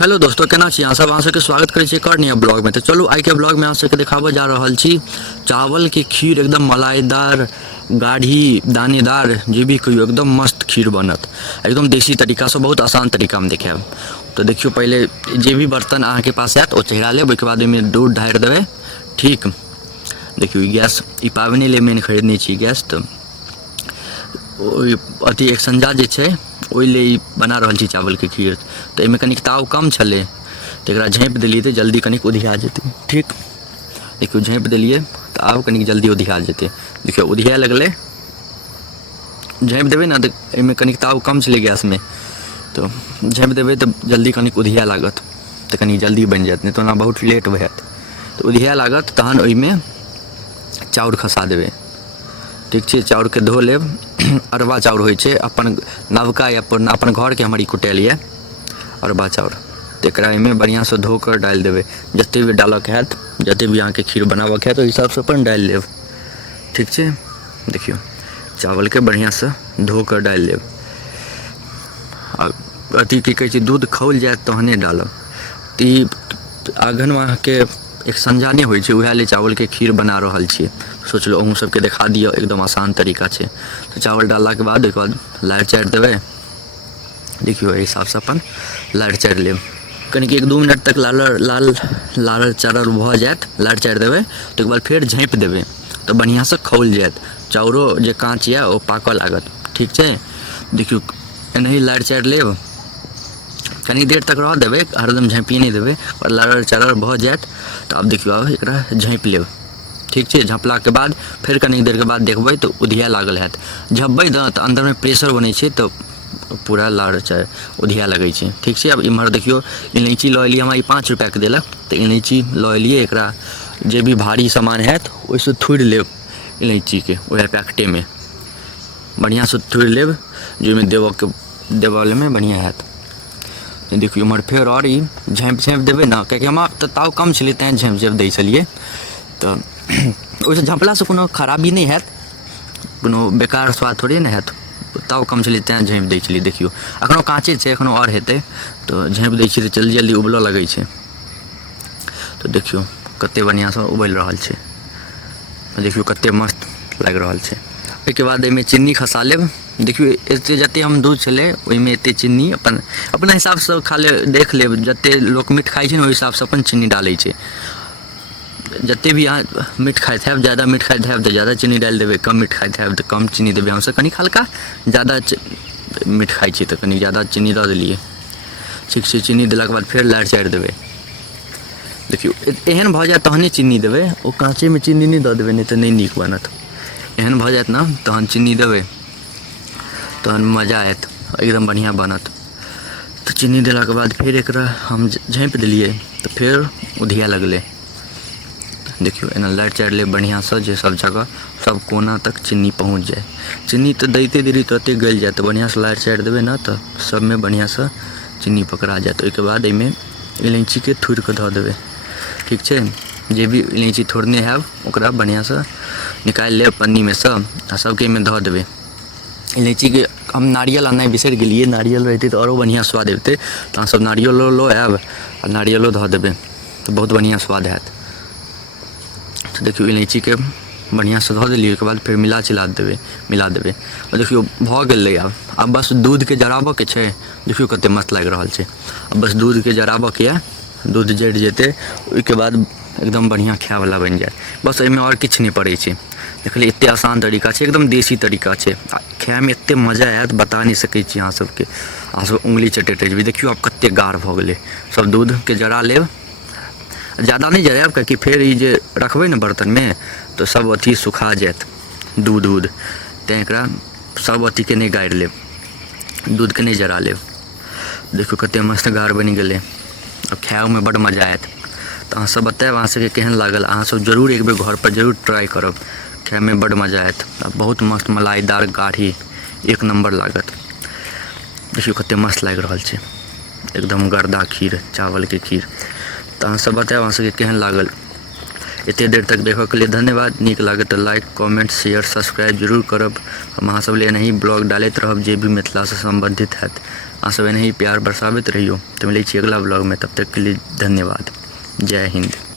Hello दोस्तों, केना छी अहाँ सब? अहाँ सबके स्वागत करै छी एक और नया ब्लॉग में। तो चलू आई के ब्लॉग में अहाँ सबके देखाबऽ जा रहल छी चावल के खीर, एकदम मलाईदार, गाढ़ी, दानेदार, जे भी कहियो एकदम मस्त खीर बनत, एकदम देसी तरीका से, बहुत आसान तरीका में देखाब। तो देखियो, पहले जे भी बर्तन अहाँ के पास आयत ओ चढ़ा लेब, ओहिके बाद ओहिमे दूध ढारि देबै। ठीक, देखियो गैस ई पाबनि लेल मेन खरीदने छी गैस। तो अथी एक संजा जे छै ओहि लेल बना रहल छी चावल के खीर। तो एहिमे कनिक ताव कम छलै तो एकरा झाँपि देलिए तो जल्दी कनिक उधिया जेतै। ठीक, देखियो झाँपि देलिए तो आब कनिक जल्दी उधिया जेतै। देखियो उधिया लगलै, झाँपि देबै ना तो एहिमे कनिक ताव कम छलै गैस में, तो झाँपि देबै तो जल्दी कनिक उधिया लागत, तो कनी जल्दी बनि जायत, नहीं तो ओना बहुत लेट होयत। तो उधिया लागत तहन ओहिमे चाउर खसा देबै। ठीक छै, चाउर के धो लेब। अरबा चाउर होइ छै, अपन नवका या अपन घर के हमर ई कुटाएल यऽ अरबा चाउर। तो एकरा एहिमे बढ़िया से धो कर डालि देबै। जते भी डालक हैत, जते भी अहाँके खीर बनाबक हैत, ओहि हिसाब से अपन डालि लेब। ठीक छै, देखियो चावल के बढ़िया से धो कर डालि लेब। अथी की कहै छै, दूध खौल जायत तहने डालब। तो ई आँगन में अहाँके एक संजा नहीं होइ छै, उएह ले चावल के खीर बना रहल छियै। सोचलो अहूँ सबके देखा दिअ, एकदम आसान तरीका छै। तो चावल डालला के बाद ओहिके बाद लारि चारि देबै। देखियो एहि हिसाब से अपन लारि चारि लेब। कनिक 1-2 मिनट तक लाल चारल भऽ जायत, लारि चारि देबै। तो बाद फेर झाँपि देबै तो बढ़िया से खौल जायत, चाउरो जे काँच यऽ ओ पाकऽ लागत। ठीक छै, देखियो एनाही लारि चारि लेब, कनी देर तक रह देबै, हरदम झाँपिए नहीं देबै। और लाल चारल भऽ जायत तो आब देखियो आब एकरा झाँपि लेब। ठीक छै, झाँपला के बाद फिर कनी देर के बाद देखबै तो उधिया लागल हैत। झपबै ना तो अंदर में प्रेशर बनै छै, तो पूरा लाड़ चाय उधिया लगै छै। ठीक छै, अब इम्हर देखियो इलायची लऽ एलिए, हमरा ई 5 रुपया के देलक। तो इलायची लऽ एलिए, एकरा जे भी भारी सामान हैत ओहिसँ थोड़ि लेब इलायची के, वएह पैकेटे में बढ़िया से थोड़ि लेब, जाहिमे देवल में बढ़िया हैत। देखियो इम्हर फेर और ई झाँपि देबै ना, कियाकि हमरा तऽ ताव कम छलै तेँ झाँपि दै छलिए। तो ओहिसँ झाँपलासँ कोनो खराबी नहीं हैत, कोनो बेकार स्वाद थोड़े ना हैत। ताव कम छलै तेँ झाँपि दै छलिए। देखियो एखनो काँचे छै, एखनो और हेतै, तो झाँपि दै छियै तो जल्दी जल्दी उबलऽ लगै छै। तो देखियो कते बढ़िया से उबलि रहल छै, देखियो कते मस्त लागि रहल छै। ओहिके बाद एहिमे चीनी खसा लेब। देखियो एते जते हम दूध छलै ओहिमे एते चीनी अपना हिसाब से खा ले, देख लेब। जते लोक मीठ खाइ छै ने ओहि हिसाब से अपन चीनी डालै छै। जते भी अहाँ मीठ खाइत हैब, ज़्यादा मीठ खाइत हैब तो ज़्यादा चीनी डालि देबै, कम मीठ खाइत हैब तो कम चीनी देबै। हमसब कनी हल्का ज़्यादा मीठ खाइ छी तो कनी ज़्यादा चीनी दऽ देलिए। ठीक छै, चीनी देलाके बाद फेर लारि चारि देबै। देखियो एहन भऽ जायत तहने चीनी देबै, ओ काँचे में चीनी नहीं दऽ देबै, नहीं तो नहीं नीक बनत। एहन भऽ जायत ना तहन चीनी देबै, तहन मजा आयत, एकदम बढ़िया बनत। तो चीनी देलाके बाद फिर एकरा हम झाँपि देलिए तो फिर उधिया लगलै। देखियो एना लारि चारि लेब बढ़िया से, जे सब जगह सब कोना तक चीनी पहुँच जाए। चीनी तो दैते देरी तुरंते गल जाए, तो बढ़िया से लारि चारि देबै ना तो सब में बढ़िया से चीनी पकड़ा जाए। ओहिके बाद एहिमे इलायची के थोड़ि कऽ धऽ देबै। ठीक छै, जे भी इलायची थोड़ने हैब ओकरा बढ़िया से निकालि लेब पन्नी में से, आ सबके एहिमे धऽ देबै। इलायची के हम नारियल आननाइ बिसरि गेलिए, नारियल रहतै तो औरो बढ़िया स्वाद अबितै। तो अहाँ सब नारियलो लऽ आयब आ नारियलो धऽ देबै तो बहुत बढ़िया स्वाद हैत। तो देखियो इलायची के बढ़िया से धऽ देलिए, ओहिके बाद फिर मिला देबै। और देखियो भऽ गेलै। आब बस दूध के जराबऽ के छै। देखियो कते मस्त लागि रहल छै। अब बस दूध के जराबऽ के यऽ, दूध जरि जेतै, ओहिके बाद एकदम बढ़िया खायवला बनि जायत। बस एहिमे और किछु नहीं पड़ै छै। देखलिए एते आसान तरीका छै, एकदम देसी तरीका छै। खाय में एते मजा आयत बता नहीं सकै छी अहाँ सबके, अहाँ सब उंगली चटैत रहि जेबै। देखियो आब कते गाढ़ भऽ गेलै। सब दूध के जरा लेब, ज़्यादा नहीं जरायब, कियाकि फेर ई जे रखबै ने बर्तन में तो सब अथी सुखा जायत दूध, तेँ एकरा सब अथी के नहीं गाड़ि लेब, दूध के नहीं जरा लेब। देखियो कते मस्त गाढ़ बनि गेलै। अब खाय में बड़ मजा आयत। तो अहाँ सब बतायब अहाँ सबके केहन लागल। अहाँ सब जरूर एक बेर घर पर जरूर ट्राई करब, खाय में बड़ मजा आयत। बहुत मस्त मलाईदार गाढ़ी एक नंबर लागत। देखियो कते मस्त लागि रहल छै, एकदम गर्दा खीर, चावल के खीर। तो अहाँ सब बतायब अहाँ सबके केहन लागल। एते देर तक देखऽ के लिए धन्यवाद। नीक लागे तो लाइक, कमेंट, शेयर, सब्सक्राइब जरूर करब। हम अहाँ सब लिए एनाही ब्लॉग डालैत रहब जे भी मिथिला से संबंधित हैत। अहाँ सब एनाही प्यार बरसाबैत रहियो। तो मिलै छी अगला ब्लॉग में, तब तक के लिए धन्यवाद। जय हिंद।